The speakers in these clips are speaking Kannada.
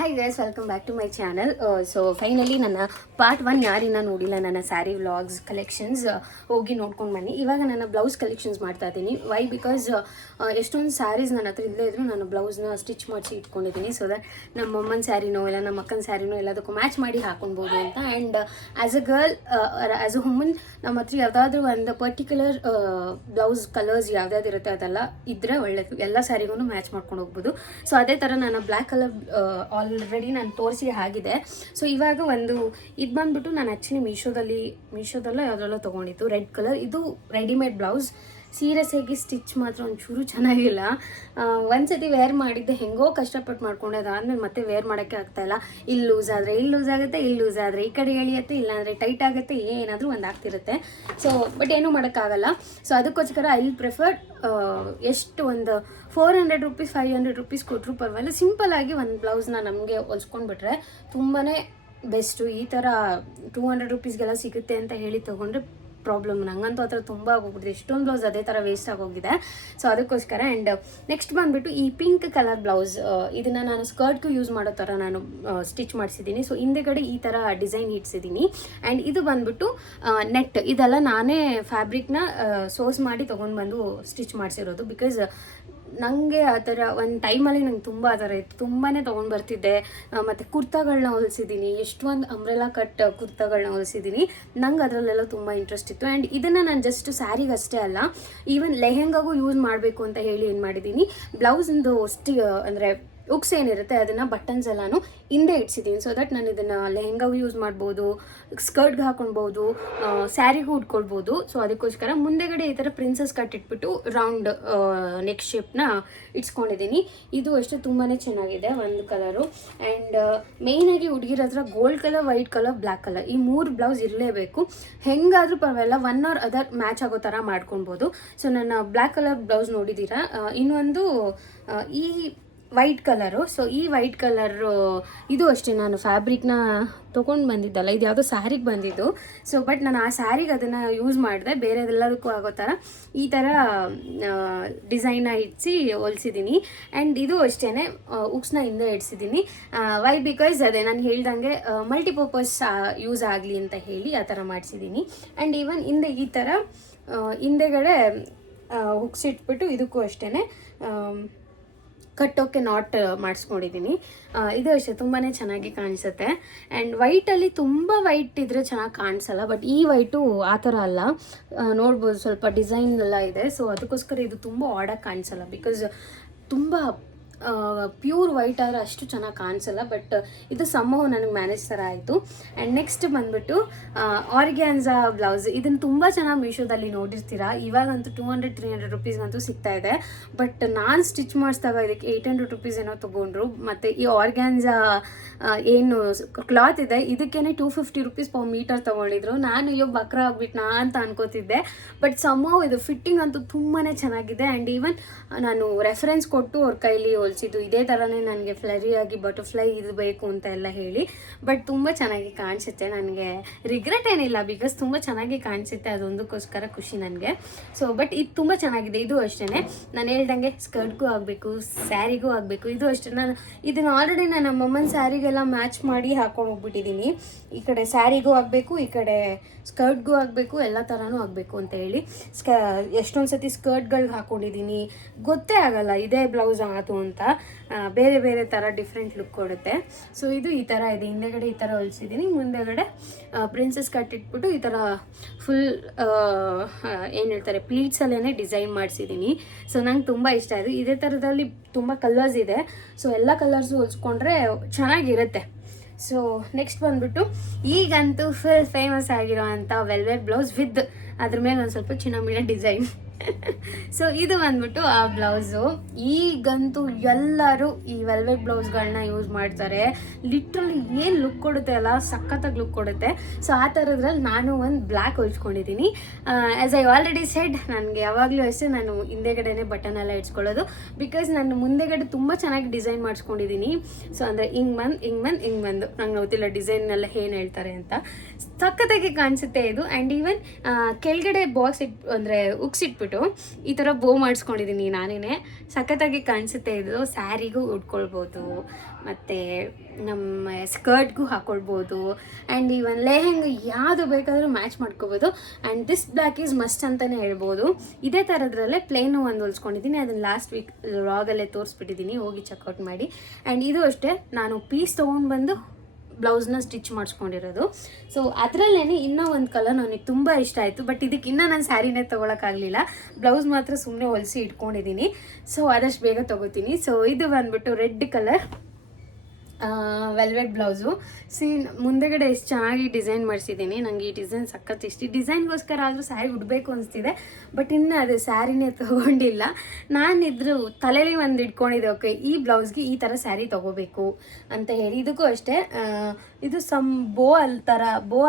Hi guys, welcome back to my channel. So finally ನನ್ನ ಪಾರ್ಟ್ 1 ಯಾರಿನ ನೋಡಿಲ್ಲ ನನ್ನ ಸ್ಯಾರಿ ವ್ಲಾಗ್ಸ್ ಕಲೆಕ್ಷನ್ಸ್ ಹೋಗಿ ನೋಡ್ಕೊಂಡು ಬನ್ನಿ. ಇವಾಗ ನನ್ನ ಬ್ಲೌಸ್ ಕಲೆಕ್ಷನ್ಸ್ ಮಾಡ್ತಾ ಇದ್ದೀನಿ. ವೈ ಬಿಕಾಸ್ ಎಷ್ಟೊಂದು ಸ್ಯಾರೀಸ್ ನನ್ನ ಹತ್ರ ಇಲ್ಲದೇ ಇದ್ದರೂ ನಾನು ಬ್ಲೌಸ್ನ ಸ್ಟಿಚ್ ಮಾಡಿಸಿ ಇಟ್ಕೊಂಡಿದ್ದೀನಿ. ಸೊ ದಟ್ ನಮ್ಮ ಅಮ್ಮನ ಸ್ಯಾರಿನೋ ಇಲ್ಲ ನಮ್ಮ ಅಕ್ಕನ ಸ್ಯಾರಿನೋ ಎಲ್ಲದಕ್ಕೂ ಮ್ಯಾಚ್ ಮಾಡಿ ಹಾಕೊಳ್ಬೋದು ಅಂತ. And as a girl, as a woman ನಮ್ಮ ಹತ್ರ ಯಾವುದಾದ್ರೂ ಒಂದು ಪರ್ಟಿಕ್ಯುಲರ್ ಬ್ಲೌಸ್ ಕಲರ್ಸ್ ಯಾವ್ದಾದ್ರು ಇರುತ್ತೆ ಅದೆಲ್ಲ ಇದ್ದರೆ ಒಳ್ಳೆಯದು. ಎಲ್ಲ ಸ್ಯಾರಿಗೂ ಮ್ಯಾಚ್ ಮಾಡ್ಕೊಂಡು ಹೋಗ್ಬೋದು. ಸೊ ಅದೇ ಥರ ನಾನು ಬ್ಲ್ಯಾಕ್ ಕಲರ್ ಆಲ್ರೆಡಿ ನಾನು ತೋರಿಸಿ ಆಗಿದೆ. ಸೊ ಇವಾಗ ಒಂದು ಇದು ಬಂದುಬಿಟ್ಟು ನಾನು ಆ್ಯಕ್ಚುಲಿ ಮೀಶೋದಲ್ಲೋ ಯಾವುದ್ರಲ್ಲೋ ತೊಗೊಂಡಿದ್ದು ರೆಡ್ ಕಲರ್. ಇದು ರೆಡಿಮೇಡ್ ಬ್ಲೌಸ್. ಸೀರಿಯಸ್ ಆಗಿ ಸ್ಟಿಚ್ ಮಾತ್ರ ಒಂಚೂರು ಚೆನ್ನಾಗಿಲ್ಲ. ಒಂದ್ಸತಿ ವೇರ್ ಮಾಡಿದ್ದೆ, ಹೆಂಗೋ ಕಷ್ಟಪಟ್ಟು ಮಾಡ್ಕೊಂಡೆ. ಅದಾದಮೇಲೆ ಮತ್ತೆ ವೇರ್ ಮಾಡೋಕ್ಕೆ ಆಗ್ತಾಯಿಲ್ಲ. ಇಲ್ಲಿ ಲೂಸ್ ಆದರೆ ಇಲ್ಲಿ ಲೂಸ್ ಆಗುತ್ತೆ, ಇಲ್ಲಿ ಲೂಸ್ ಆದರೆ ಈ ಕಡೆ ಎಳಿಯುತ್ತೆ, ಇಲ್ಲಾಂದರೆ ಟೈಟ್ ಆಗುತ್ತೆ, ಏನಾದರೂ ಒಂದು ಆಗ್ತಿರುತ್ತೆ. ಸೊ ಬಟ್ ಏನೂ ಮಾಡೋಕ್ಕಾಗಲ್ಲ. ಸೊ ಅದಕ್ಕೋಸ್ಕರ ಐ ವಿಲ್ ಪ್ರಿಫರ್ ಎಷ್ಟು ಒಂದು 400 ರೂಪೀಸ್ 500 ರೂಪೀಸ್ ಕೊಟ್ಟರು ಪರವಾಗಿಲ್ಲ, ಸಿಂಪಲ್ಲಾಗಿ ಒಂದು ಬ್ಲೌಸ್ನ ನಮಗೆ ಹೊಲ್ಸ್ಕೊಂಡ್ಬಿಟ್ರೆ ತುಂಬಾ ಬೆಸ್ಟು. ಈ ಥರ 200 ರೂಪೀಸ್ಗೆಲ್ಲ ಸಿಗುತ್ತೆ ಅಂತ ಹೇಳಿ ತೊಗೊಂಡ್ರೆ ಪ್ರಾಬ್ಲಮ್. ನಂಗಂತೂ ಆ ಥರ ತುಂಬ ಆಗೋಗ್ಬಿಟ್ಟಿದೆ. ಎಷ್ಟೊಂದು ಬ್ಲೌಸ್ ಅದೇ ಥರ ವೇಸ್ಟ್ ಆಗೋಗಿದೆ. ಸೊ ಅದಕ್ಕೋಸ್ಕರ. ಆ್ಯಂಡ್ ನೆಕ್ಸ್ಟ್ ಬಂದುಬಿಟ್ಟು ಈ ಪಿಂಕ್ ಕಲರ್ ಬ್ಲೌಸ್, ಇದನ್ನು ನಾನು ಸ್ಕರ್ಟ್ಗೂ ಯೂಸ್ ಮಾಡೋ ಥರ ನಾನು ಸ್ಟಿಚ್ ಮಾಡಿಸಿದ್ದೀನಿ. ಸೊ ಹಿಂದೆಗಡೆ ಈ ಥರ ಡಿಸೈನ್ ಇಡ್ಸಿದ್ದೀನಿ. ಆ್ಯಂಡ್ ಇದು ಬಂದುಬಿಟ್ಟು ನೆಟ್, ಇದೆಲ್ಲ ನಾನೇ ಫ್ಯಾಬ್ರಿಕ್ನ ಸೋರ್ಸ್ ಮಾಡಿ ತೊಗೊಂಡು ಬಂದು ಸ್ಟಿಚ್ ಮಾಡಿಸಿರೋದು. ಬಿಕಾಸ್ ನನಗೆ ಆ ಥರ ಒಂದು ಟೈಮಲ್ಲಿ ನಂಗೆ ತುಂಬ ಆ ಥರ ಇತ್ತು, ತುಂಬಾ ತೊಗೊಂಡು ಬರ್ತಿದ್ದೆ. ಮತ್ತು ಕುರ್ತಾಗಳನ್ನ ಹೊಲಿಸಿದ್ದೀನಿ, ಎಷ್ಟೊಂದು ಅಂಬ್ರೆಲಾ ಕಟ್ ಕುರ್ತಾಗಳನ್ನ ಹೊಲಿಸಿದ್ದೀನಿ. ನಂಗೆ ಅದರಲ್ಲೆಲ್ಲ ತುಂಬ ಇಂಟ್ರೆಸ್ಟ್ ಇತ್ತು. ಆ್ಯಂಡ್ ಇದನ್ನು ನಾನು ಜಸ್ಟ್ ಸ್ಯಾರಿಗೆ ಅಷ್ಟೇ ಅಲ್ಲ, ಈವನ್ ಲೆಹೆಂಗಾಗೂ ಯೂಸ್ ಮಾಡಬೇಕು ಅಂತ ಹೇಳಿ ಏನು ಮಾಡಿದ್ದೀನಿ, ಬ್ಲೌಸಿಂದು ಅಂದರೆ ಉಕ್ಸ್ ಏನಿರುತ್ತೆ ಅದನ್ನು ಬಟನ್ಸ್ ಎಲ್ಲನೂ ಹಿಂದೆ ಇಡ್ಸಿದ್ದೀನಿ. ಸೊ ದಟ್ ನಾನು ಇದನ್ನು ಲೆಹೆಂಗಾಗೂ ಯೂಸ್ ಮಾಡ್ಬೋದು, ಸ್ಕರ್ಟ್ಗೆ ಹಾಕೊಳ್ಬೋದು, ಸ್ಯಾರಿಗೂ ಉಟ್ಕೊಳ್ಬೋದು. ಸೊ ಅದಕ್ಕೋಸ್ಕರ ಮುಂದೆಗಡೆ ಈ ಥರ ಪ್ರಿನ್ಸಸ್ ಕಟ್ ಇಟ್ಬಿಟ್ಟು ರೌಂಡ್ ನೆಕ್ ಶೇಪ್ನ ಇಟ್ಸ್ಕೊಂಡಿದ್ದೀನಿ. ಇದು ಅಷ್ಟು ತುಂಬಾ ಚೆನ್ನಾಗಿದೆ ಒಂದು ಕಲರು. ಆ್ಯಂಡ್ ಮೇಯ್ನಾಗಿ ಹುಡುಗಿರ ಹತ್ರ gold colour, white colour, black colour ಈ 3 ಬ್ಲೌಸ್ ಇರಲೇಬೇಕು. ಹೆಂಗಾದರೂ ಪರವಾಗಿಲ್ಲ, ಒನ್ ಆರ್ ಅದರ್ ಮ್ಯಾಚ್ ಆಗೋ ಥರ ಮಾಡ್ಕೊಳ್ಬೋದು. ಸೊ ನನ್ನ ಬ್ಲ್ಯಾಕ್ ಕಲರ್ ಬ್ಲೌಸ್ ನೋಡಿದ್ದೀರಾ. ಇನ್ನೊಂದು ಈ ವೈಟ್ ಕಲರು. ಸೊ ಈ ವೈಟ್ ಕಲರು ಇದು ಅಷ್ಟೇ ನಾನು ಫ್ಯಾಬ್ರಿಕ್ನ ತೊಗೊಂಡು ಬಂದಿದ್ದಲ್ಲ, ಇದು ಯಾವುದೋ ಸ್ಯಾರಿಗೆ ಬಂದಿದ್ದು. ಸೊ ಬಟ್ ನಾನು ಆ ಸ್ಯಾರಿಗೆ ಅದನ್ನು ಯೂಸ್ ಮಾಡಿದೆ, ಬೇರೆದೆಲ್ಲದಕ್ಕೂ ಆಗೋ ಥರ ಈ ಥರ ಡಿಸೈನ್ನ ಇಡಿಸಿ ಹೊಲಿಸಿದ್ದೀನಿ. ಆ್ಯಂಡ್ ಇದು ಅಷ್ಟೇ ಉಕ್ಸ್ನ ಹಿಂದೆ ಇಡಿಸಿದ್ದೀನಿ. ವೈ ಬಿಕಾಸ್ ಅದೇ ನಾನು ಹೇಳ್ದಂಗೆ ಮಲ್ಟಿಪರ್ಪಸ್ ಯೂಸ್ ಆಗಲಿ ಅಂತ ಹೇಳಿ ಆ ಥರ ಮಾಡಿಸಿದ್ದೀನಿ. ಆ್ಯಂಡ್ ಈವನ್ ಹಿಂದೆ ಈ ಥರ ಹಿಂದೆಗಡೆ ಹುಕ್ಸ್ ಇಟ್ಬಿಟ್ಟು ಇದಕ್ಕೂ ಅಷ್ಟೇ ಕಟ್ಟೋಕ್ಕೆ ನಾಟ್ ಮಾಡಿಸ್ಕೊಂಡಿದ್ದೀನಿ. ಇದು ಅಷ್ಟೇ ತುಂಬಾ ಚೆನ್ನಾಗಿ ಕಾಣಿಸುತ್ತೆ. ಆ್ಯಂಡ್ ವೈಟಲ್ಲಿ ತುಂಬ ವೈಟ್ ಇದ್ದರೆ ಚೆನ್ನಾಗಿ ಕಾಣಿಸಲ್ಲ, ಬಟ್ ಈ ವೈಟು ಆ ಥರ ಅಲ್ಲ. ನೋಡ್ಬೋದು ಸ್ವಲ್ಪ ಡಿಸೈನ್ ಎಲ್ಲ ಇದೆ. ಸೊ ಅದಕ್ಕೋಸ್ಕರ ಇದು ತುಂಬ ಆಡಾಗಿ ಕಾಣಿಸಲ್ಲ. ಬಿಕಾಸ್ ತುಂಬ ಪ್ಯೂರ್ ವೈಟ್ ಆದರೆ ಅಷ್ಟು ಚೆನ್ನಾಗಿ ಕಾಣಿಸಲ್ಲ. ಬಟ್ ಇದು ಸಮ್ಮಹು ನನಗೆ ಮ್ಯಾನೇಜ್ ಥರ ಆಯಿತು. ಆ್ಯಂಡ್ ನೆಕ್ಸ್ಟ್ ಬಂದುಬಿಟ್ಟು ಆರ್ಗ್ಯಾನ್ಸಾ ಬ್ಲೌಸ್. ಇದನ್ನು ತುಂಬ ಚೆನ್ನಾಗಿ ಮೀಶೋದಲ್ಲಿ ನೋಡಿರ್ತೀರ. ಇವಾಗಂತೂ 200-300 ರೂಪೀಸ್ಗಂತೂ ಸಿಗ್ತಾ ಇದೆ. ಬಟ್ ನಾನು ಸ್ಟಿಚ್ ಮಾಡಿಸಿದಾಗ ಇದಕ್ಕೆ 800 ರೂಪೀಸ್ ಏನೋ ತೊಗೊಂಡ್ರು. ಮತ್ತು ಈ ಆರ್ಗ್ಯಾನ್ಸಾ ಏನು ಕ್ಲಾತ್ ಇದೆ ಇದಕ್ಕೇ 250 ರೂಪೀಸ್ ಪರ್ ಮೀಟರ್ ತೊಗೊಂಡಿದ್ರು. ನಾನು ಅಯ್ಯೋ ಬಕ್ರ ಆಗ್ಬಿಟ್ನಾ ಅಂತ ಅನ್ಕೋತಿದ್ದೆ. ಬಟ್ ಸಮ್ಮಹು ಇದು ಫಿಟ್ಟಿಂಗ್ ಅಂತೂ ತುಂಬಾ ಚೆನ್ನಾಗಿದೆ. ಆ್ಯಂಡ್ ಈವನ್ ನಾನು ರೆಫರೆನ್ಸ್ ಕೊಟ್ಟು ಅವ್ರ ಕೈಲಿ ಹೊಲಿಸಿದ್ದು ಇದೇ ಥರನೇ ನನಗೆ ಫ್ಲರಿಯಾಗಿ ಬಟರ್ಫ್ಲೈ ಇದು ಬೇಕು ಅಂತ ಎಲ್ಲ ಹೇಳಿ. ಬಟ್ ತುಂಬ ಚೆನ್ನಾಗಿ ಕಾಣಿಸುತ್ತೆ. ನನಗೆ ರಿಗ್ರೆಟ್ ಏನಿಲ್ಲ, ಬಿಕಾಸ್ ತುಂಬ ಚೆನ್ನಾಗಿ ಕಾಣಿಸುತ್ತೆ, ಅದೊಂದಕ್ಕೋಸ್ಕರ ಖುಷಿ ನನಗೆ. ಸೊ ಬಟ್ ಇದು ತುಂಬ ಚೆನ್ನಾಗಿದೆ. ಇದು ಅಷ್ಟೇ ನಾನು ಹೇಳ್ದಂಗೆ ಸ್ಕರ್ಟ್ಗೂ ಆಗಬೇಕು, ಸ್ಯಾರಿಗೂ ಆಗಬೇಕು. ಇದು ಅಷ್ಟೇ ನಾನು ಇದನ್ನು ಆಲ್ರೆಡಿ ನಾನು ನಮ್ಮಮ್ಮನ ಸ್ಯಾರಿಗೆಲ್ಲ ಮ್ಯಾಚ್ ಮಾಡಿ ಹಾಕೊಂಡು ಹೋಗ್ಬಿಟ್ಟಿದ್ದೀನಿ. ಈ ಕಡೆ ಸ್ಯಾರಿಗೂ ಆಗಬೇಕು, ಈ ಕಡೆ ಸ್ಕರ್ಟ್ಗೂ ಆಗಬೇಕು, ಎಲ್ಲ ಥರನೂ ಆಗಬೇಕು ಅಂತ ಹೇಳಿ ಎಷ್ಟೊಂದು ಸತಿ ಸ್ಕರ್ಟ್ಗಳಿಗೆ ಹಾಕ್ಕೊಂಡಿದ್ದೀನಿ. ಗೊತ್ತೇ ಆಗಲ್ಲ ಇದೇ ಬ್ಲೌಸ್ ಆಯಿತು ಅಂತ. ಬೇರೆ ಬೇರೆ ಥರ ಡಿಫ್ರೆಂಟ್ ಲುಕ್ ಕೊಡುತ್ತೆ. ಸೊ ಇದು ಈ ಥರ ಇದೆ. ಹಿಂದೆಗಡೆ ಈ ಥರ ಹೊಲಿಸಿದ್ದೀನಿ, ಮುಂದೆಗಡೆ ಪ್ರಿನ್ಸಸ್ ಕಟ್ ಇಟ್ಬಿಟ್ಟು ಈ ಥರ ಫುಲ್ ಏನು ಹೇಳ್ತಾರೆ ಪ್ಲೀಟ್ಸಲ್ಲೇ ಡಿಸೈನ್ ಮಾಡಿಸಿದ್ದೀನಿ. ಸೊ ನಂಗೆ ತುಂಬ ಇಷ್ಟ ಆಯಿತು. ಇದೇ ಥರದಲ್ಲಿ ತುಂಬ ಕಲರ್ಸ್ ಇದೆ. ಸೊ ಎಲ್ಲ ಕಲರ್ಸು ಹೊಲಿಸ್ಕೊಂಡ್ರೆ ಚೆನ್ನಾಗಿರುತ್ತೆ. ಸೊ ನೆಕ್ಸ್ಟ್ ಬಂದುಬಿಟ್ಟು ಈಗಂತೂ ಫುಲ್ ಫೇಮಸ್ ಆಗಿರೋ ಅಂಥ ವೆಲ್ವೆಟ್ ಬ್ಲೌಸ್ ವಿತ್ ಅದ್ರ ಮೇಲೆ ಒಂದು ಸ್ವಲ್ಪ ಚಿನ್ನ ಡಿಸೈನ್. ಸೊ ಇದು ಬಂದ್ಬಿಟ್ಟು ಆ ಬ್ಲೌಸು. ಈಗಂತೂ ಎಲ್ಲರೂ ಈ ವೆಲ್ವೆಟ್ ಬ್ಲೌಸ್ಗಳನ್ನ ಯೂಸ್ ಮಾಡ್ತಾರೆ. ಲಿಟ್ರಲಿ ಏನು ಲುಕ್ ಕೊಡುತ್ತೆ ಅಲ್ಲ, ಸಖತ್ತಾಗಿ ಲುಕ್ ಕೊಡುತ್ತೆ. ಸೊ ಆ ಥರದ್ರಲ್ಲಿ ನಾನು ಒಂದು ಬ್ಲ್ಯಾಕ್ ಹೊಲ್ಸ್ಕೊಂಡಿದ್ದೀನಿ. ಆ್ಯಸ್ ಐ ಆಲ್ರೆಡಿ ಸೆಡ್, ನನಗೆ ಯಾವಾಗಲೂ ಅಷ್ಟೇ ನಾನು ಹಿಂದೆಗಡೆನೇ ಬಟನ್ ಎಲ್ಲ ಇಟ್ಸ್ಕೊಳ್ಳೋದು. ಬಿಕಾಸ್ ನಾನು ಮುಂದೆಗಡೆ ತುಂಬ ಚೆನ್ನಾಗಿ ಡಿಸೈನ್ ಮಾಡಿಸ್ಕೊಂಡಿದ್ದೀನಿ. ಸೊ ಅಂದರೆ ಹಿಂಗೆ ಬಂದು ನಂಗೆ ಗೊತ್ತಿಲ್ಲ ಡಿಸೈನೆಲ್ಲ ಏನು ಹೇಳ್ತಾರೆ ಅಂತ. ಸಖತ್ತಾಗಿ ಕಾಣಿಸುತ್ತೆ ಇದು. ಆ್ಯಂಡ್ ಈವನ್ ಕೆಳಗಡೆ ಬಾಕ್ಸ್ ಅಂದರೆ ಉಕ್ಸ್ ಇಟ್ಬಿಟ್ಟು ಬಂದ್ಬಿಟ್ಟು ಈ ಥರ ಬೋ ಮಾಡಿಸ್ಕೊಂಡಿದ್ದೀನಿ ನಾನೇ. ಸಖತ್ತಾಗಿ ಕಾಣಿಸುತ್ತೆ ಇದು. ಸ್ಯಾರಿಗೂ ಉಟ್ಕೊಳ್ಬೋದು ಮತ್ತು ನಮ್ಮ ಸ್ಕರ್ಟ್ಗೂ ಹಾಕ್ಕೊಳ್ಬೋದು ಆ್ಯಂಡ್ ಈವನ್ ಲೆಹೆಂಗ ಯಾವುದು ಬೇಕಾದರೂ ಮ್ಯಾಚ್ ಮಾಡ್ಕೋಬೋದು. And this black is must ಅಂತಲೇ ಹೇಳ್ಬೋದು. ಇದೇ ಥರದ್ರಲ್ಲೇ ಪ್ಲೇನು ಒಂದು ಹೊಲ್ಸ್ಕೊಂಡಿದ್ದೀನಿ, ಅದನ್ನು ಲಾಸ್ಟ್ ವೀಕ್ ವ್ಲಾಗಲ್ಲೇ ತೋರಿಸ್ಬಿಟ್ಟಿದ್ದೀನಿ, ಹೋಗಿ ಚೆಕ್ಔಟ್ ಮಾಡಿ. ಆ್ಯಂಡ್ ಇದು ಅಷ್ಟೇ, ನಾನು ಪೀಸ್ ತೊಗೊಂಡು ಬಂದು ಬ್ಲೌಸ್ನ ಸ್ಟಿಚ್ ಮಾಡಿಸ್ಕೊಂಡಿರೋದು. ಸೊ ಅದರಲ್ಲೇ ಇನ್ನೂ ಒಂದು ಕಲರ್ ನನಗೆ ತುಂಬ ಇಷ್ಟ ಆಯಿತು, ಬಟ್ ಇದಕ್ಕೆ ಇನ್ನೂ ನಾನು ಸ್ಯಾರಿನೇ ತೊಗೊಳಕ್ಕಾಗಲಿಲ್ಲ. ಬ್ಲೌಸ್ ಮಾತ್ರ ಸುಮ್ಮನೆ ಹೊಲಿಸಿ ಇಟ್ಕೊಂಡಿದ್ದೀನಿ. ಸೊ ಆದಷ್ಟು ಬೇಗ ತೊಗೋತೀನಿ. ಸೊ ಇದು ಬಂದ್ಬಿಟ್ಟು ರೆಡ್ ಕಲರ್ ವೆಲ್ವೆಟ್ ಬ್ಲೌಸು. ಮುಂದೆಗಡೆ ಎಷ್ಟು ಚೆನ್ನಾಗಿ ಡಿಸೈನ್ ಮಾಡಿಸಿದ್ದೀನಿ. ನನಗೆ ಈ ಡಿಸೈನ್ ಸಖತ್ ಇಷ್ಟ. ಈ ಡಿಸೈನ್ಗೋಸ್ಕರ ಆದರೂ ಸ್ಯಾರಿ ಉಡಬೇಕು ಅನಿಸ್ತಿದೆ, ಬಟ್ ಇನ್ನೂ ಅದೇ ಸ್ಯಾರಿನೇ ತೊಗೊಂಡಿಲ್ಲ. ನಾನಿದ್ರು ತಲೆಯಲ್ಲಿ ಒಂದು ಇಟ್ಕೊಂಡಿದ್ದೆ, ಓಕೆ ಈ ಬ್ಲೌಸ್ಗೆ ಈ ಥರ ಸ್ಯಾರಿ ತೊಗೋಬೇಕು ಅಂತ ಹೇಳಿ. ಇದಕ್ಕೂ ಅಷ್ಟೇ, ಇದು ಬೋ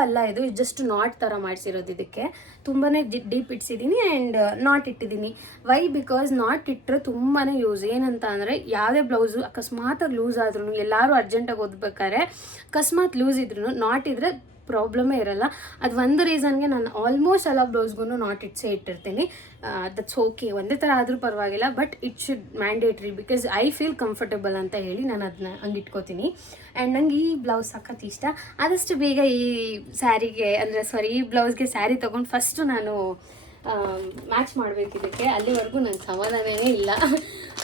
ಅಲ್ಲ, ಇದು ಜಸ್ಟ್ ನಾಟ್ ಥರ ಮಾಡಿಸಿರೋದು. ಇದಕ್ಕೆ ತುಂಬಾ ಡೀಪ್ ಇಟ್ಸಿದ್ದೀನಿ ಆ್ಯಂಡ್ ನಾಟ್ ಇಟ್ಟಿದ್ದೀನಿ. ವೈ? ಬಿಕಾಸ್ ನಾಟ್ ಇಟ್ಟರೆ ತುಂಬಾ ಯೂಸ್. ಏನಂತ ಅಂದರೆ ಯಾವುದೇ ಬ್ಲೌಸು ಅಕಸ್ಮಾತಾಗಿ ಲೂಸ್ ಆದ್ರೂ, ಎಲ್ಲರೂ ಅರ್ಜೆಂಟಾಗಿ ಓದ್ಬೇಕಾದ್ರೆ ಅಕಸ್ಮಾತ್ ಲೂಸ್ ಇದ್ರೂ ನಾಟ್ ಇದ್ದರೆ ಪ್ರಾಬ್ಲಮೇ ಇರಲ್ಲ. ಅದು ಒಂದು ರೀಸನ್ಗೆ ನಾನು ಆಲ್ಮೋಸ್ಟ್ ಎಲ್ಲ ಬ್ಲೌಸ್ಗೂ ನಾಟ್ ಇಟ್ಟಿರ್ತೀನಿ. ದಟ್ಸ್ ಓಕೆ, ಒಂದೇ ಥರ ಆದರೂ ಪರವಾಗಿಲ್ಲ, but it should mandatory because I feel comfortable ಅಂತ ಹೇಳಿ ನಾನು ಅದನ್ನ ಹಂಗೆ ಇಟ್ಕೋತೀನಿ. ಆ್ಯಂಡ್ ನಂಗೆ ಈ ಬ್ಲೌಸ್ ಸಖತ್ ಇಷ್ಟ. ಆದಷ್ಟು ಬೇಗ ಈ ಈ ಬ್ಲೌಸ್ಗೆ ಸ್ಯಾರಿ ತೊಗೊಂಡು ಫಸ್ಟು ನಾನು ಮ್ಯಾಚ್ ಮಾಡಬೇಕು ಇದಕ್ಕೆ. ಅಲ್ಲಿವರೆಗೂ ನಂಗೆ ಸಮಾಧಾನವೇ ಇಲ್ಲ.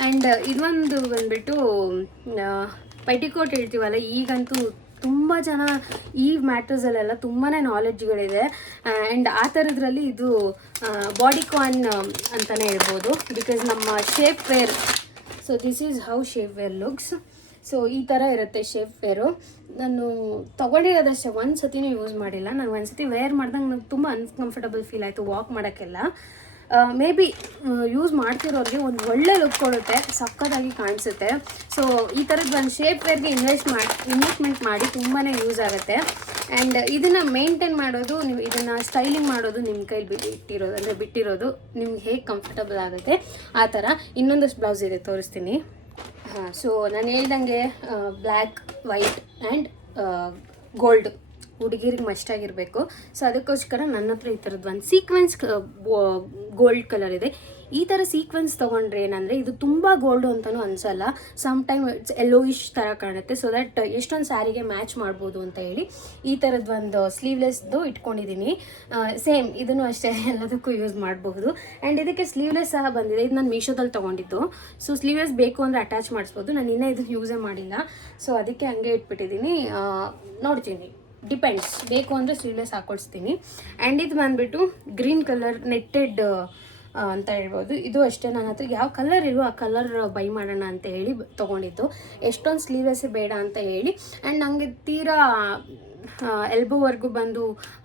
ಆ್ಯಂಡ್ ಇದೊಂದು ಬಂದುಬಿಟ್ಟು ಪೆಟಿಕೋಟ್ ಹೇಳ್ತೀವಲ್ಲ, ಈಗಂತೂ ತುಂಬ ಜನ ಈ ಮ್ಯಾಟರ್ಸಲ್ಲೆಲ್ಲ ತುಂಬಾ ನಾಲೆಡ್ಜ್ಗಳಿದೆ. ಆ್ಯಂಡ್ ಆ ಥರದ್ರಲ್ಲಿ ಇದು ಬಾಡಿಕಾನ್ ಅಂತಲೇ ಹೇಳ್ಬೋದು. ಬಿಕಾಸ್ ನಮ್ಮ shapewear, so this is how shapewear looks. So ಈ ಥರ ಇರುತ್ತೆ ಶೇಪ್ ವೇರು. ನಾನು ತೊಗೊಂಡಿರೋದಷ್ಟೇ, ಒಂದು ಸತಿನೂ ಯೂಸ್ ಮಾಡಿಲ್ಲ. ನಾನು ಒಂದು ಸತಿ ವೇರ್ ಮಾಡ್ದಂಗೆ ನನಗೆ ತುಂಬ ಅನ್ಕಂಫರ್ಟಬಲ್ ಫೀಲ್ ಆಯಿತು ವಾಕ್ ಮಾಡೋಕ್ಕೆಲ್ಲ. ಮೇ ಬಿ ಯೂಸ್ ಮಾಡ್ತಿರೋರಿಗೆ ಒಂದು ಒಳ್ಳೆ ಲುಕ್ ಕೊಡುತ್ತೆ, ಸಕ್ಕತ್ತಾಗಿ ಕಾಣಿಸುತ್ತೆ. ಸೊ ಈ ಥರದ್ದು ಒಂದು ಶೇಪ್ ವೇರ್ಗೆ ಇನ್ವೆಸ್ಟ್ಮೆಂಟ್ ಮಾಡಿ ತುಂಬಾ ಯೂಸ್ ಆಗುತ್ತೆ. ಆ್ಯಂಡ್ ಇದನ್ನು ಮೇಂಟೈನ್ ಮಾಡೋದು, ನೀವು ಇದನ್ನು ಸ್ಟೈಲಿಂಗ್ ಮಾಡೋದು ನಿಮ್ಮ ಕೈಲಿ ಬಿಟ್ಟಿರೋದು ನಿಮ್ಗೆ ಹೇಗೆ ಕಂಫರ್ಟಬಲ್ ಆಗುತ್ತೆ ಆ ಥರ. ಇನ್ನೊಂದಷ್ಟು ಬ್ಲೌಸ್ ಇದೆ, ತೋರಿಸ್ತೀನಿ. ಸೊ ನಾನು ಹೇಳ್ದಂಗೆ ಬ್ಲ್ಯಾಕ್, ವೈಟ್ ಆ್ಯಂಡ್ ಗೋಲ್ಡ್ ಹುಡುಗಿರಿಗೆ ಮಸ್ಟಾಗಿರಬೇಕು. ಸೊ ಅದಕ್ಕೋಸ್ಕರ ನನ್ನ ಹತ್ರ ಈ ಥರದ್ದು ಒಂದು ಸೀಕ್ವೆನ್ಸ್ ಗೋಲ್ಡ್ ಕಲರ್ ಇದೆ. ಈ ಥರ ಸೀಕ್ವೆನ್ಸ್ ತೊಗೊಂಡ್ರೆ ಏನಂದರೆ ಇದು ತುಂಬ ಗೋಲ್ಡು ಅಂತಲೂ ಅನಿಸಲ್ಲ. ಸಮ್ ಟೈಮ್ ಇಟ್ಸ್ ಯೆಲ್ಲೋಯಿಶ್ ಥರ ಕಾಣುತ್ತೆ. ಸೊ ದಟ್ ಎಷ್ಟೊಂದು ಸ್ಯಾರಿಗೆ ಮ್ಯಾಚ್ ಮಾಡ್ಬೋದು ಅಂತ ಹೇಳಿ ಈ ಥರದ್ದು ಒಂದು ಸ್ಲೀವ್ಲೆಸ್ದು ಇಟ್ಕೊಂಡಿದ್ದೀನಿ. ಸೇಮ್ ಇದನ್ನು ಅಷ್ಟೇ ಎಲ್ಲದಕ್ಕೂ ಯೂಸ್ ಮಾಡಬಹುದು. ಆ್ಯಂಡ್ ಇದಕ್ಕೆ ಸ್ಲೀವ್ಲೆಸ್ ಸಹ ಬಂದಿದೆ. ಇದು ನಾನು ಮೀಶೋದಲ್ಲಿ ತೊಗೊಂಡಿದ್ದು. ಸೊ ಸ್ಲೀವ್ಲೆಸ್ ಬೇಕು ಅಂದರೆ ಅಟ್ಯಾಚ್ ಮಾಡಿಸ್ಬೋದು. ನಾನು ಇನ್ನೂ ಇದನ್ನು ಯೂಸೇ ಮಾಡಿಲ್ಲ, ಸೊ ಅದಕ್ಕೆ ಹಂಗೆ ಇಟ್ಬಿಟ್ಟಿದ್ದೀನಿ. ನೋಡ್ತೀನಿ, ಡಿಪೆಂಡ್ಸ್, ಬೇಕು ಅಂದರೆ ಸ್ಲೀವ್ಲೆಸ್ ಹಾಕೊಳ್ಸ್ತೀನಿ. ಆ್ಯಂಡ್ ಇದು ಬಂದುಬಿಟ್ಟು ಗ್ರೀನ್ ಕಲರ್ ನೆಟ್ಟೆಡ್ ಅಂತ ಹೇಳ್ಬೋದು. ಇದು ಅಷ್ಟೇ, ನನ್ನ ಹತ್ರ ಯಾವ ಕಲರ್ ಇಲ್ವೋ ಆ ಕಲರ್ ಬೈ ಮಾಡೋಣ ಅಂತ ಹೇಳಿ ತೊಗೊಂಡಿದ್ದು. ಎಷ್ಟೊಂದು ಸ್ಲೀವ್ಲೆಸ್ಸೇ ಬೇಡ ಅಂತ ಹೇಳಿ. ಆ್ಯಂಡ್ ನನಗೆ ತೀರಾ ಎಲ್ಬೋವರೆಗೂ ಬಂದು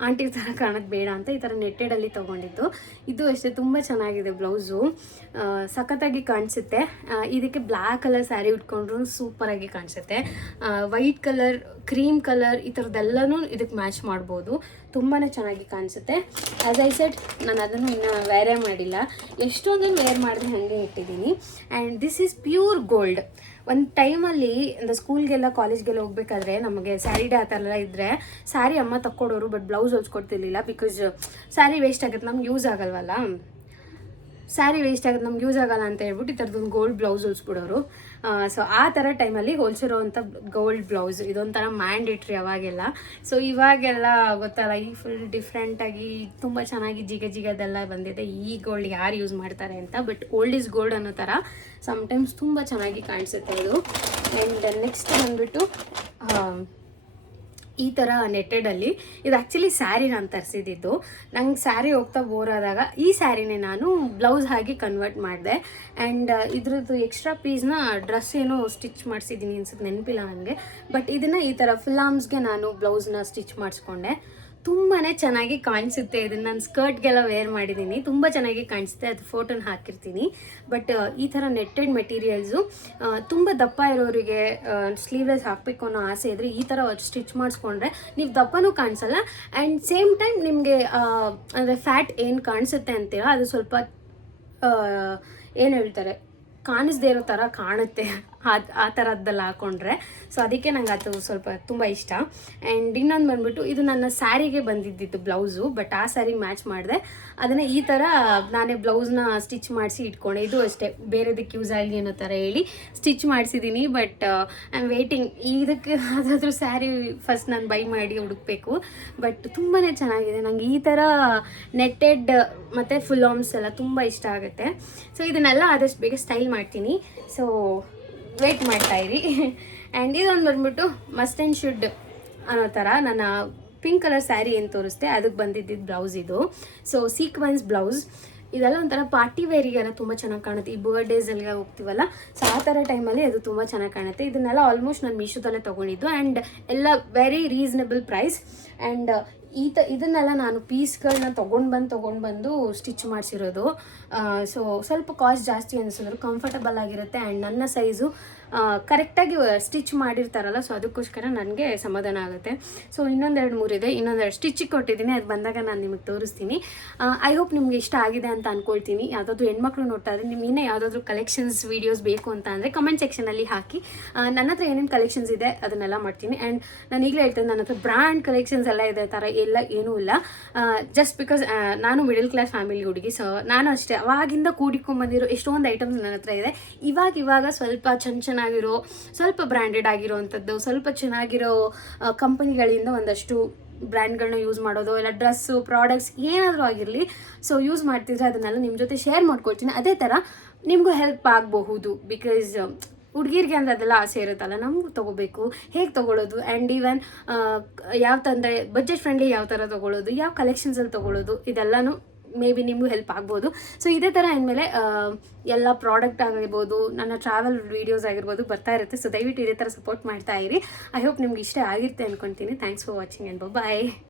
ಆಂಟಿ ಥರ ಕಾಣೋದು ಬೇಡ ಅಂತ ಈ ಥರ ನೆಟ್ಟೆಡಲ್ಲಿ ತೊಗೊಂಡಿದ್ದು. ಇದು ಅಷ್ಟೇ, ತುಂಬ ಚೆನ್ನಾಗಿದೆ ಬ್ಲೌಸು, ಸಖತ್ತಾಗಿ ಕಾಣಿಸುತ್ತೆ. ಇದಕ್ಕೆ ಬ್ಲ್ಯಾಕ್ ಕಲರ್ ಸ್ಯಾರಿ ಉಟ್ಕೊಂಡ್ರು ಸೂಪರಾಗಿ ಕಾಣಿಸುತ್ತೆ. ವೈಟ್ ಕಲರ್, ಕ್ರೀಮ್ ಕಲರ್ ಈ ಥರದ್ದೆಲ್ಲನೂ ಇದಕ್ಕೆ ಮ್ಯಾಚ್ ಮಾಡ್ಬೋದು. ತುಂಬಾ ಚೆನ್ನಾಗಿ ಕಾಣಿಸುತ್ತೆ. ಆ್ಯಸ್ ಐ ಸೆಡ್, ನಾನು ಅದನ್ನು ಇನ್ನೂ ವೇರೇ ಮಾಡಿಲ್ಲ. ಎಷ್ಟೊಂದನ್ನು ವೇರ್ ಮಾಡಿದ್ರೆ ಹಾಗೆ ಇಟ್ಟಿದ್ದೀನಿ. And this is pure gold. ಒಂದು ಟೈಮಲ್ಲಿ ಸ್ಕೂಲ್ಗೆಲ್ಲ ಕಾಲೇಜ್ಗೆಲ್ಲ ಹೋಗ್ಬೇಕಾದ್ರೆ ನಮಗೆ ಸ್ಯಾರಿ ಡೇ ಆ ಥರ ಎಲ್ಲ ಇದ್ದರೆ ಸ್ಯಾರಿ ಅಮ್ಮ ತಕ್ಕೊಡೋರು, ಬಟ್ ಬ್ಲೌಸ್ ಹೊಲ್ಸ್ಕೊಡ್ತಿರ್ಲಿಲ್ಲ. ಬಿಕಾಸ್ ಸ್ಯಾರಿ ವೇಸ್ಟ್ ಆಗುತ್ತೆ, ನಮ್ಗೆ ಯೂಸ್ ಆಗಲ್ವಲ್ಲ, ನಮ್ಗೆ ಯೂಸ್ ಆಗಲ್ಲ ಅಂತ ಹೇಳ್ಬಿಟ್ಟು ಈ ಥರದೊಂದು ಗೋಲ್ಡ್ ಬ್ಲೌಸ್ ಹೊಲ್ಸ್ಬಿಡೋರು. ಸೊ ಆ ಥರ ಟೈಮಲ್ಲಿ ಹೊಲ್ಸಿರೋವಂಥ ಗೋಲ್ಡ್ ಬ್ಲೌಸ್ ಇದೊಂಥರ ಮ್ಯಾಂಡೇಟ್ರಿ ಅವಾಗೆಲ್ಲ. ಸೊ ಇವಾಗೆಲ್ಲ ಗೊತ್ತಲ್ಲ, ಈ ಫುಲ್ ಡಿಫ್ರೆಂಟಾಗಿ ತುಂಬ ಚೆನ್ನಾಗಿ ಜಿಗದೆಲ್ಲ ಬಂದಿದೆ. ಈ ಗೋಲ್ಡ್ ಯಾರು ಯೂಸ್ ಮಾಡ್ತಾರೆ ಅಂತ, ಬಟ್ ಓಲ್ಡ್ ಈಸ್ ಗೋಲ್ಡ್ ಅನ್ನೋ ಥರ ಸಮ್ಟೈಮ್ಸ್ ತುಂಬ ಚೆನ್ನಾಗಿ ಕಾಣಿಸುತ್ತೆ ಇದು. ಆ್ಯಂಡ್ ನೆಕ್ಸ್ಟ್ ಬಂದುಬಿಟ್ಟು ಈ ಥರ ನೆಟ್ಟೆಡಲ್ಲಿ, ಇದು ಆ್ಯಕ್ಚುಲಿ ಸ್ಯಾರಿ ನಾನು ತರಿಸಿದ್ದು. ನಂಗೆ ಸ್ಯಾರಿ ಹೋಗ್ತಾ ಬೋರ್ ಆದಾಗ ಈ ಸ್ಯಾರಿನೇ ನಾನು ಬ್ಲೌಸ್ ಆಗಿ ಕನ್ವರ್ಟ್ ಮಾಡಿದೆ. ಆ್ಯಂಡ್ ಇದ್ರದ್ದು ಎಕ್ಸ್ಟ್ರಾ ಪೀಸ್ನ ಡ್ರೆಸ್ ಏನೋ ಸ್ಟಿಚ್ ಮಾಡಿಸಿದ್ದೀನಿ ಅನ್ಸುತ್ತೆ, ನೆನಪಿಲ್ಲ ನನಗೆ. ಬಟ್ ಇದನ್ನು ಈ ಥರ ಫುಲ್ ಆರ್ಮ್ಸ್ಗೆ ನಾನು ಬ್ಲೌಸ್ನ ಸ್ಟಿಚ್ ಮಾಡಿಸ್ಕೊಂಡೆ. ತುಂಬಾ ಚೆನ್ನಾಗಿ ಕಾಣಿಸುತ್ತೆ. ಇದನ್ನು ನಾನು ಸ್ಕರ್ಟ್ಗೆಲ್ಲ ವೇರ್ ಮಾಡಿದ್ದೀನಿ, ತುಂಬ ಚೆನ್ನಾಗಿ ಕಾಣಿಸುತ್ತೆ. ಅದು ಫೋಟೋನ ಹಾಕಿರ್ತೀನಿ. ಬಟ್ ಈ ಥರ ನೆಟ್ಟೆಡ್ ಮೆಟೀರಿಯಲ್ಸು ತುಂಬ ದಪ್ಪ ಇರೋರಿಗೆ ಸ್ಲೀವ್ಲೆಸ್ ಹಾಕಬೇಕು ಅನ್ನೋ ಆಸೆ ಇದ್ದರೆ ಈ ಥರ ಸ್ಟಿಚ್ ಮಾಡಿಸ್ಕೊಂಡ್ರೆ ನೀವು ದಪ್ಪನೂ ಕಾಣಿಸಲ್ಲ. ಆ್ಯಂಡ್ ಸೇಮ್ ಟೈಮ್ ನಿಮಗೆ ಅಂದರೆ ಫ್ಯಾಟ್ ಏನು ಕಾಣಿಸುತ್ತೆ ಅಂತೀರ ಅದು ಸ್ವಲ್ಪ ಏನು ಹೇಳ್ತಾರೆ, ಕಾಣಿಸ್ದೇ ಇರೋ ಥರ ಕಾಣುತ್ತೆ. ಆ ಥರದ್ದೆಲ್ಲ ಹಾಕೊಂಡ್ರೆ. ಸೊ ಅದಕ್ಕೆ ನಂಗೆ ಅದು ಸ್ವಲ್ಪ ತುಂಬ ಇಷ್ಟ. ಆ್ಯಂಡ್ ಇನ್ನೊಂದು ಬಂದ್ಬಿಟ್ಟು ಇದು ನನ್ನ ಸ್ಯಾರಿಗೆ ಬಂದಿದ್ದಿತ್ತು ಬ್ಲೌಸು, ಬಟ್ ಆ ಸ್ಯಾರಿಗೆ ಮ್ಯಾಚ್ ಮಾಡಿದೆ. ಅದನ್ನು ಈ ಥರ ನಾನೇ ಬ್ಲೌಸ್ನ ಸ್ಟಿಚ್ ಮಾಡಿಸಿ ಇಟ್ಕೊಂಡೆ. ಇದು ಅಷ್ಟೇ ಬೇರೆದಕ್ಕೆ ಯೂಸ್ ಆಗಲಿ ಅನ್ನೋ ಥರ ಹೇಳಿ ಸ್ಟಿಚ್ ಮಾಡಿಸಿದ್ದೀನಿ. ಬಟ್ ಐ ಆಮ್ ವೇಟಿಂಗ್ ಇದಕ್ಕೆ ಯಾವುದಾದ್ರೂ ಸ್ಯಾರಿ ಫಸ್ಟ್ ನಾನು ಬೈ ಮಾಡಿ ಹುಡುಕ್ಬೇಕು. ಬಟ್ ತುಂಬಾ ಚೆನ್ನಾಗಿದೆ. ನಂಗೆ ಈ ಥರ ನೆಟ್ಟೆಡ್ ಮತ್ತು ಫುಲ್ ಆರ್ಮ್ಸ್ ಎಲ್ಲ ತುಂಬ ಇಷ್ಟ ಆಗುತ್ತೆ. ಸೊ ಇದನ್ನೆಲ್ಲ ಆದಷ್ಟು ಬೇಗ ಸ್ಟೈಲ್ ಮಾಡ್ತೀನಿ. ಸೊ ವೇಟ್ ಮಾಡ್ತಾ ಇರಿ. ಆ್ಯಂಡ್ ಇದೊಂದು ಬಂದ್ಬಿಟ್ಟು ಮಸ್ಟ್ ಆ್ಯಂಡ್ ಶುಡ್ ಅನ್ನೋ ಥರ ನನ್ನ ಪಿಂಕ್ ಕಲರ್ ಸ್ಯಾರಿ ಏನು ತೋರಿಸ್ತೆ ಅದಕ್ಕೆ ಬಂದಿದ್ದಿದ್ದು ಬ್ಲೌಸ್ ಇದು. ಸೊ ಸೀಕ್ವೆನ್ಸ್ ಬ್ಲೌಸ್ ಇದೆಲ್ಲ ಒಂಥರ ಪಾರ್ಟಿ ವೇರಿಗೆಲ್ಲ ತುಂಬ ಚೆನ್ನಾಗಿ ಕಾಣುತ್ತೆ. ಈ ಬರ್ಡೇಸಲ್ಲಿ ಹೋಗ್ತೀವಲ್ಲ, ಸೊ ಆ ಥರ ಟೈಮಲ್ಲಿ ಅದು ತುಂಬ ಚೆನ್ನಾಗಿ ಕಾಣುತ್ತೆ. ಇದನ್ನೆಲ್ಲ ಆಲ್ಮೋಸ್ಟ್ ನಾನು ಮೀಶೋದಲ್ಲೇ ತೊಗೊಂಡಿದ್ದು. ಆ್ಯಂಡ್ ಎಲ್ಲ ವೆರಿ ರೀಸನಬಲ್ ಪ್ರೈಸ್. ಆ್ಯಂಡ್ ಇದನ್ನೆಲ್ಲ ನಾನು ಪೀಸ್ಗಳನ್ನ ತೊಗೊಂಡು ಬಂದು ಸ್ಟಿಚ್ ಮಾಡಿಸಿರೋದು. ಸೊ ಸ್ವಲ್ಪ ಕಾಸ್ಟ್ ಜಾಸ್ತಿ ಅನಿಸಿದ್ರು, ಕಂಫರ್ಟಬಲ್ ಆಗಿರುತ್ತೆ. ಆ್ಯಂಡ್ ನನ್ನ ಸೈಜು ಕರೆಕ್ಟಾಗಿ ಸ್ಟಿಚ್ ಮಾಡಿರ್ತಾರಲ್ಲ, ಸೊ ಅದಕ್ಕೋಸ್ಕರ ನನಗೆ ಸಮಾಧಾನ ಆಗುತ್ತೆ. ಸೊ ಇನ್ನೊಂದೆರಡು ಮೂರಿದೆ, ಇನ್ನೊಂದೆರಡು ಸ್ಟಿಚಿಗೆ ಕೊಟ್ಟಿದ್ದೀನಿ. ಅದು ಬಂದಾಗ ನಾನು ನಿಮಗೆ ತೋರಿಸ್ತೀನಿ. ಐ ಹೋಪ್ ನಿಮಗೆ ಇಷ್ಟ ಆಗಿದೆ ಅಂತ ಅಂದ್ಕೊಳ್ತೀನಿ. ಯಾವುದಾದ್ರೂ ಹೆಣ್ಮಕ್ಳು ನೋಡ್ತಾ ಇದ್ರೆ ನಿಮ್ಗೆ ಇನ್ನೂ ಯಾವುದಾದ್ರೂ ಕಲೆಕ್ಷನ್ಸ್ ವೀಡಿಯೋಸ್ ಬೇಕು ಅಂತ ಅಂದರೆ ಕಮೆಂಟ್ ಸೆಕ್ಷನಲ್ಲಿ ಹಾಕಿ. ನನ್ನ ಹತ್ರ ಏನೇನು ಕಲೆಕ್ಷನ್ಸ್ ಇದೆ ಅದನ್ನೆಲ್ಲ ಮಾಡ್ತೀನಿ. ಆ್ಯಂಡ್ ನಾನು ಈಗಲೇ ಹೇಳ್ತೇನೆ, ನನ್ನ ಹತ್ರ ಬ್ರ್ಯಾಂಡ್ ಕಲೆಕ್ಷನ್ಸ್ ಎಲ್ಲ ಇದೆ, ಥರ ಎಲ್ಲ ಏನೂ ಇಲ್ಲ. ಜಸ್ಟ್ ಬಿಕಾಸ್ ನಾನು ಮಿಡಲ್ ಕ್ಲಾಸ್ ಫ್ಯಾಮಿಲಿ ಹುಡುಗಿ. ಸೊ ನಾನು ಅಷ್ಟೇ ಅವಾಗಿಂದ ಕೂಡಿಕೊಂಡ್ಬಂದಿರೋ ಎಷ್ಟೊಂದು ಐಟಮ್ಸ್ ನನ್ನ ಹತ್ರ ಇದೆ. ಇವಾಗ ಸ್ವಲ್ಪ ಚೆನ್ನಾಗಿರೋ, ಸ್ವಲ್ಪ ಬ್ರ್ಯಾಂಡೆಡ್ ಆಗಿರೋ ಅಂಥದ್ದು, ಸ್ವಲ್ಪ ಚೆನ್ನಾಗಿರೋ ಕಂಪನಿಗಳಿಂದ ಒಂದಷ್ಟು ಬ್ರ್ಯಾಂಡ್ಗಳನ್ನ ಯೂಸ್ ಮಾಡೋದು, ಇಲ್ಲ ಡ್ರೆಸ್ಸು ಪ್ರಾಡಕ್ಟ್ಸ್ ಏನಾದರೂ ಆಗಿರಲಿ, ಸೊ ಯೂಸ್ ಮಾಡ್ತಿದ್ರೆ ಅದನ್ನೆಲ್ಲ ನಿಮ್ಮ ಜೊತೆ ಶೇರ್ ಮಾಡ್ಕೊಳ್ತೀನಿ. ಅದೇ ಥರ ನಿಮಗೂ ಹೆಲ್ಪ್ ಆಗಬಹುದು. ಬಿಕಾಸ್ ಹುಡುಗಿರಿಗೆ ಅಂದರೆ ಅದೆಲ್ಲ ಆಸೆ ಇರುತ್ತಲ್ಲ, ನಮಗೂ ತೊಗೋಬೇಕು, ಹೇಗೆ ತೊಗೊಳ್ಳೋದು, ಆ್ಯಂಡ್ ಈವನ್ ಯಾವ ತಂದರೆ ಬಜೆಟ್ ಫ್ರೆಂಡ್ಲಿ ಯಾವ ಥರ ತೊಗೊಳ್ಳೋದು, ಯಾವ ಕಲೆಕ್ಷನ್ಸಲ್ಲಿ ತೊಗೊಳ್ಳೋದು, ಇದೆಲ್ಲನೂ ಮೇ ಬಿ ನಿಮಗೂ ಹೆಲ್ಪ್ ಆಗ್ಬೋದು. ಸೊ ಇದೇ ಥರ ಅಂದಮೇಲೆ ಎಲ್ಲ ಪ್ರಾಡಕ್ಟ್ ಆಗಿರ್ಬೋದು, ನನ್ನ ಟ್ರಾವೆಲ್ ವೀಡಿಯೋಸ್ ಆಗಿರ್ಬೋದು ಬರ್ತಾ ಇರುತ್ತೆ. ಸೊ ದಯವಿಟ್ಟು ಇದೇ ಥರ ಸಪೋರ್ಟ್ ಮಾಡ್ತಾ ಇರಿ. ಐ ಹೋಪ್ ನಿಮ್ಗೆ ಇಷ್ಟ ಆಗಿರುತ್ತೆ ಅಂದ್ಕೊತೀನಿ. Thanks for watching and bye.